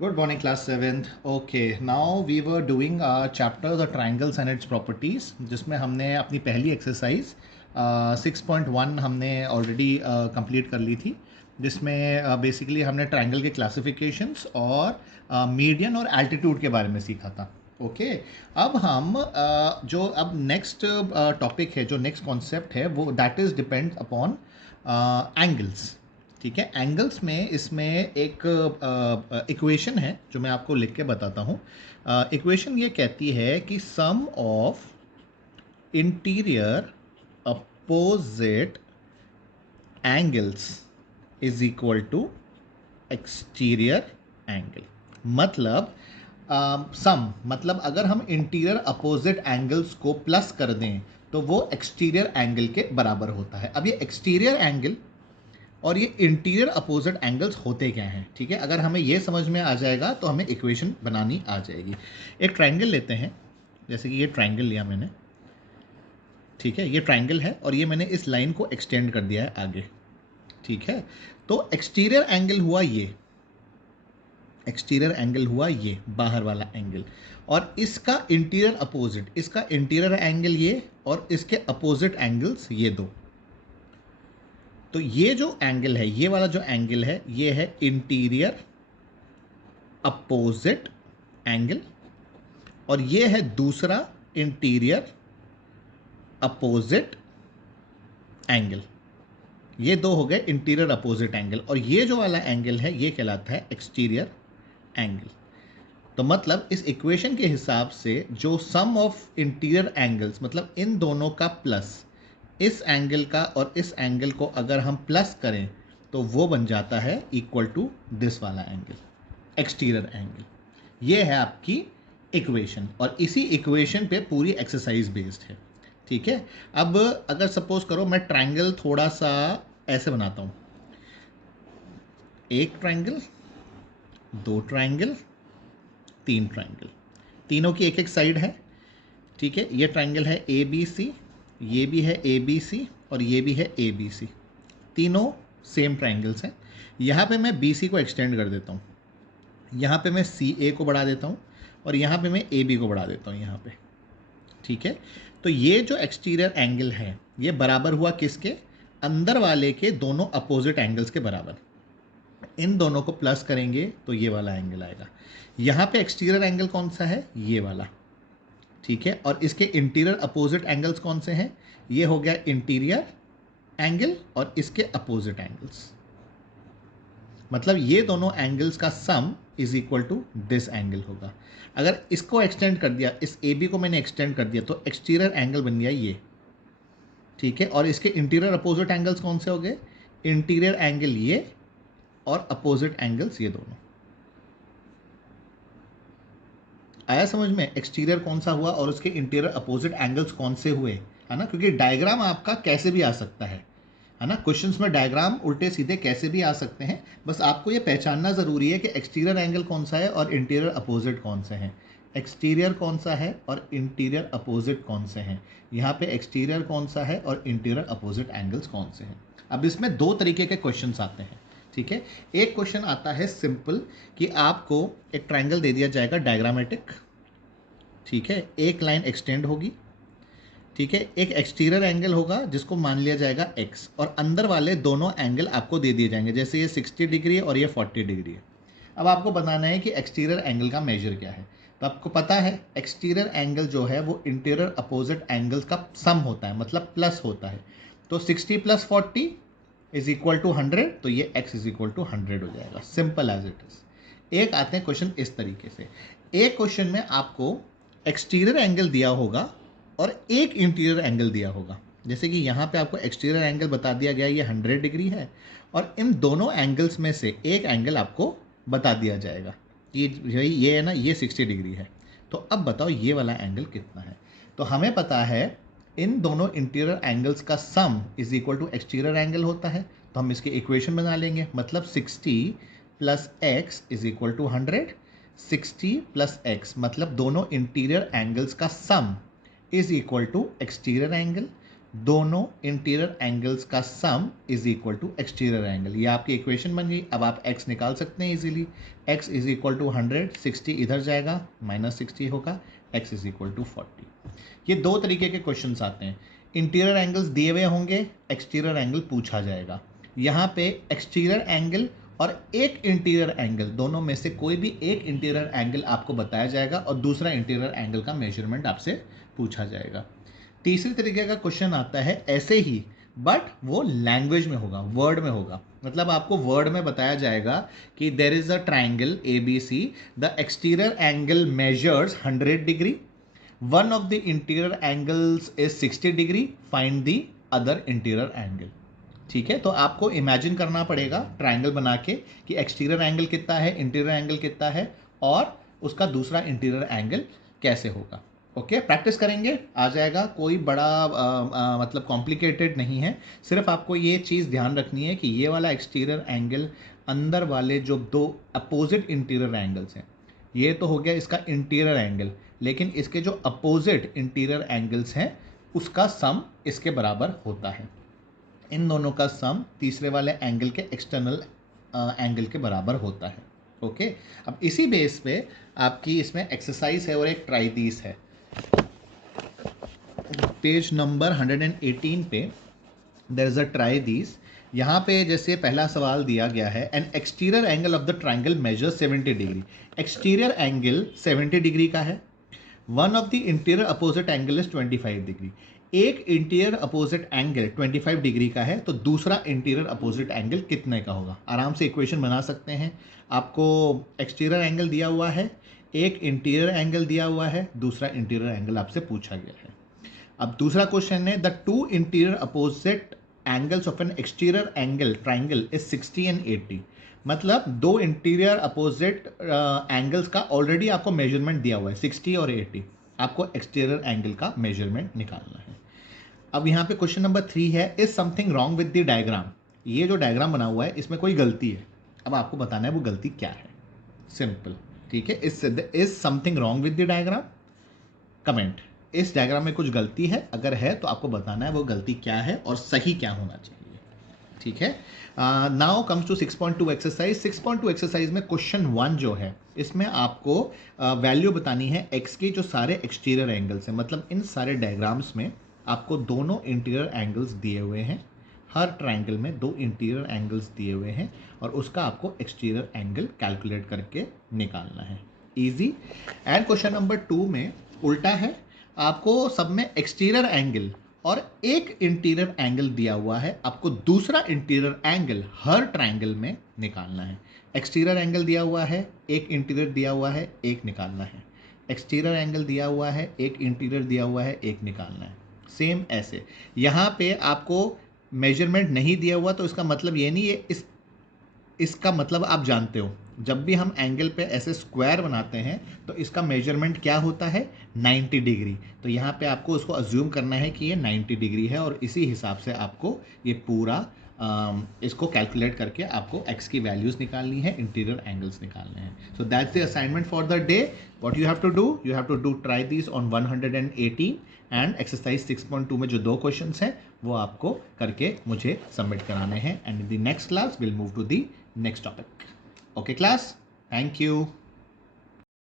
Good morning, class 7th. Okay, now we were doing our chapter the triangles and its properties, जिसमें हमने अपनी पहली exercise 6.1 हमने already complete कर ली थी, जिसमें बेसिकली हमने ट्रायंगल के क्लासिफिकेशंस और मीडियन और एल्टीट्यूड के बारे में सीखा था. ओके अब हम जो अब नेक्स्ट टॉपिक है, जो नेक्स्ट कॉन्सेप्ट है, वो that is depend upon angles. ठीक है, एंगल्स में इसमें एक इक्वेशन है जो मैं आपको लिख के बताता हूँ. इक्वेशन ये कहती है कि sum of interior opposite angles is equal to exterior angle. मतलब सम मतलब अगर हम इंटीरियर अपोजिट एंगल्स को प्लस कर दें तो वो एक्सटीरियर एंगल के बराबर होता है. अब ये एक्सटीरियर एंगल और ये इंटीरियर अपोजिट एंगल्स होते क्या हैं. ठीक है, अगर हमें ये समझ में आ जाएगा तो हमें इक्वेशन बनानी आ जाएगी. एक ट्रायंगल लेते हैं, जैसे कि ये ट्रायंगल लिया मैंने. ठीक है, ये ट्रायंगल है और ये मैंने इस लाइन को एक्सटेंड कर दिया है आगे. ठीक है, तो एक्सटीरियर एंगल हुआ ये, एक्सटीरियर एंगल हुआ ये बाहर वाला एंगल, और इसका इंटीरियर अपोजिट, इसका इंटीरियर एंगल ये और इसके अपोजिट एंगल्स ये दो. तो ये जो एंगल है, ये वाला जो एंगल है, ये है इंटीरियर अपोजिट एंगल, और ये है दूसरा इंटीरियर अपोजिट एंगल. ये दो हो गए इंटीरियर अपोजिट एंगल, और ये जो वाला एंगल है ये कहलाता है एक्सटीरियर एंगल. तो मतलब इस इक्वेशन के हिसाब से जो सम ऑफ इंटीरियर एंगल्स, मतलब इन दोनों का प्लस, इस एंगल का और इस एंगल को अगर हम प्लस करें तो वो बन जाता है इक्वल टू दिस वाला एंगल, एक्सटीरियर एंगल. ये है आपकी इक्वेशन, और इसी इक्वेशन पे पूरी एक्सरसाइज बेस्ड है. ठीक है, अब अगर सपोज करो मैं ट्रायंगल थोड़ा सा ऐसे बनाता हूँ. एक ट्रायंगल, दो ट्रायंगल, तीन ट्रायंगल, तीनों की एक एक साइड है. ठीक है, ये ट्रायंगल है ए बी सी, ये भी है ए बी सी और ये भी है ए बी सी. तीनों सेम ट्रायंगल्स हैं. यहाँ पे मैं बी सी को एक्सटेंड कर देता हूँ, यहाँ पे मैं सी ए को बढ़ा देता हूँ, और यहाँ पे मैं ए बी को बढ़ा देता हूँ यहाँ पे. ठीक है, तो ये जो एक्सटीरियर एंगल है ये बराबर हुआ किसके, अंदर वाले के दोनों अपोजिट एंगल्स के बराबर. इन दोनों को प्लस करेंगे तो ये वाला एंगल आएगा. यहाँ पे एक्सटीरियर एंगल कौन सा है, ये वाला. ठीक है, और इसके इंटीरियर अपोजिट एंगल्स कौन से हैं, ये हो गया इंटीरियर एंगल और इसके अपोजिट एंगल्स. मतलब ये दोनों एंगल्स का sum is equal to this angle होगा. अगर इसको एक्सटेंड कर दिया, इस ए बी को मैंने एक्सटेंड कर दिया, तो एक्सटीरियर एंगल बन गया ये. ठीक है, और इसके इंटीरियर अपोजिट एंगल्स कौन से हो गए, इंटीरियर एंगल ये और अपोजिट एंगल्स ये दोनों. आया समझ में, एक्सटीरियर कौन सा हुआ और उसके इंटीरियर अपोजिट एंगल्स कौन से हुए, है ना. क्योंकि डायग्राम आपका कैसे भी आ सकता है ना. क्वेश्चंस में डायग्राम उल्टे सीधे कैसे भी आ सकते हैं, बस आपको ये पहचानना ज़रूरी है कि एक्सटीरियर एंगल कौन सा है और इंटीरियर अपोजिट कौन से हैं. एक्सटीरियर कौन सा है और इंटीरियर अपोजिट कौन से हैं. यहाँ पे एक्सटीरियर कौन सा है और इंटीरियर अपोजिट एंगल्स कौन से हैं. अब इसमें दो तरीके के क्वेश्चंस आते हैं. ठीक है, एक क्वेश्चन आता है सिंपल, कि आपको एक ट्रायंगल दे दिया जाएगा डायग्रामेटिक. ठीक है, एक लाइन एक्सटेंड होगी. ठीक है, एक एक्सटीरियर एंगल होगा जिसको मान लिया जाएगा x, और अंदर वाले दोनों एंगल आपको दे दिए जाएंगे, जैसे ये 60 डिग्री है और ये 40 डिग्री है. अब आपको बताना है कि एक्सटीरियर एंगल का मेजर क्या है. तो आपको पता है एक्सटीरियर एंगल जो है वो इंटीरियर अपोजिट एंगल्स का सम होता है, मतलब प्लस होता है. तो 60 प्लस 40 इज इक्वल टू 100, तो ये x इज इक्वल टू 100 हो जाएगा. Simple as it is. एक आते हैं क्वेश्चन इस तरीके से. एक क्वेश्चन में आपको एक्सटीरियर एंगल दिया होगा और एक इंटीरियर एंगल दिया होगा. जैसे कि यहाँ पे आपको एक्सटीरियर एंगल बता दिया गया ये 100 डिग्री है, और इन दोनों एंगल्स में से एक एंगल आपको बता दिया जाएगा कि ये है ना, ये 60 डिग्री है. तो अब बताओ ये वाला एंगल कितना है. तो हमें पता है इन दोनों इंटीरियर एंगल्स का sum is equal to exterior angle होता है. तो हम इसकी इक्वेशन बना लेंगे, मतलब 60 plus x is equal to 100. 60 plus x मतलब दोनों इंटीरियर एंगल्स का sum is equal to exterior angle, दोनों इंटीरियर एंगल्स का sum is equal to exterior angle. ये आपकी इक्वेशन बन गई। अब आप x निकाल सकते हैं easily. x is equal to 100, 60 इधर जाएगा, -60 होगा, x इज इक्वल टू 40। ये दो तरीके के क्वेश्चंस आते हैं। इंटीरियर एंगल्स दिए हुए होंगे, एक्सटीरियर एंगल पूछा जाएगा। यहाँ पे एक्सटीरियर एंगल और एक इंटीरियर एंगल, दोनों में से कोई भी एक इंटीरियर एंगल आपको बताया जाएगा और दूसरा इंटीरियर एंगल का मेजरमेंट आपसे पूछा जाएगा। तीसरी तरीके का क्वेश्चन आता है ऐसे ही, बट वो लैंग्वेज में होगा, वर्ड में होगा। मतलब आपको वर्ड में बताया जाएगा कि there is a triangle ABC, the exterior angle measures 100 degree, one of the interior angles is 60 degree, find the other interior angle. ठीक है, तो आपको इमेजिन करना पड़ेगा ट्राइंगल बना के कि एक्सटीरियर एंगल कितना है, इंटीरियर एंगल कितना है और उसका दूसरा इंटीरियर एंगल कैसे होगा। ओके, प्रैक्टिस करेंगे, आ जाएगा। कोई बड़ा मतलब कॉम्प्लिकेटेड नहीं है। सिर्फ आपको ये चीज़ ध्यान रखनी है कि ये वाला एक्सटीरियर एंगल, अंदर वाले जो दो अपोजिट इंटीरियर एंगल्स हैं, ये तो हो गया इसका इंटीरियर एंगल, लेकिन इसके जो अपोजिट इंटीरियर एंगल्स हैं उसका सम इसके बराबर होता है। इन दोनों का सम तीसरे वाले एंगल के एक्सटर्नल एंगल के बराबर होता है। ओके, अब इसी बेस पे आपकी इसमें एक्सरसाइज है और एक ट्राई दीस है। पेज नंबर 118 पे there is a try these. यहाँ पे जैसे पहला सवाल दिया गया है, an exterior angle of the triangle measure 70 degree. Exterior angle 70 degree का है। One of the interior opposite angle is 25 degree. एक इंटीरियर अपोजिट एंगल 25 डिग्री का है, तो दूसरा इंटीरियर अपोजिट एंगल कितने का होगा। आराम से इक्वेशन बना सकते हैं। आपको एक्सटीरियर एंगल दिया हुआ है, एक इंटीरियर एंगल दिया हुआ है, दूसरा इंटीरियर एंगल आपसे पूछा गया है। अब दूसरा क्वेश्चन है, the two interior opposite angles of N exterior angle triangle is 60 and 80। मतलब दो इंटीरियर अपोजिट एंगल्स का ऑलरेडी आपको मेजरमेंट दिया हुआ है 60 और 80। आपको एक्सटीरियर एंगल का मेजरमेंट निकालना है। अब यहाँ पे क्वेश्चन नंबर 3 है, is something wrong with the diagram. ये जो डायग्राम बना हुआ है इसमें कोई गलती है। अब आपको बताना है वो गलती क्या है। सिंपल, ठीक है। Is something wrong with the diagram, comment. इस डायग्राम में कुछ गलती है, अगर है तो आपको बताना है वो गलती क्या है और सही क्या होना चाहिए। ठीक है, now comes to 6.2 exercise. 6.2 exercise में क्वेश्चन 1 जो है, इसमें आपको वैल्यू बतानी है एक्स के जो सारे एक्सटीरियर एंगल्स हैं। मतलब इन सारे डायग्राम्स में आपको दोनों इंटीरियर एंगल्स दिए हुए हैं। हर ट्राइंगल में दो इंटीरियर एंगल्स दिए हुए हैं और उसका आपको एक्सटीरियर एंगल कैलकुलेट करके निकालना है। इजी। एंड क्वेश्चन नंबर 2 में उल्टा है, आपको सब में एक्सटीरियर एंगल और एक इंटीरियर एंगल दिया हुआ है, आपको दूसरा इंटीरियर एंगल हर ट्राइंगल में निकालना है। एक्सटीरियर एंगल दिया हुआ है, एक इंटीरियर दिया हुआ है, एक निकालना है। एक्सटीरियर एंगल दिया हुआ है, एक इंटीरियर दिया हुआ है, एक निकालना है। सेम ऐसे यहाँ पे आपको मेजरमेंट नहीं दिया हुआ, तो इसका मतलब ये नहीं है, इसका मतलब आप जानते हो, जब भी हम एंगल पे ऐसे स्क्वायर बनाते हैं तो इसका मेजरमेंट क्या होता है, 90 डिग्री। तो यहाँ पे आपको उसको अज्यूम करना है कि ये 90 डिग्री है और इसी हिसाब से आपको ये पूरा इसको कैलकुलेट करके आपको x की वैल्यूज़ निकालनी है, इंटीरियर एंगल्स निकालने हैं। So that's the assignment for the day. What you have to do try this on 118 and exercise 6.2 में जो दो क्वेश्चंस हैं वो आपको करके मुझे सबमिट कराने हैं। And in the next class will move to the next topic. Okay class, thank you.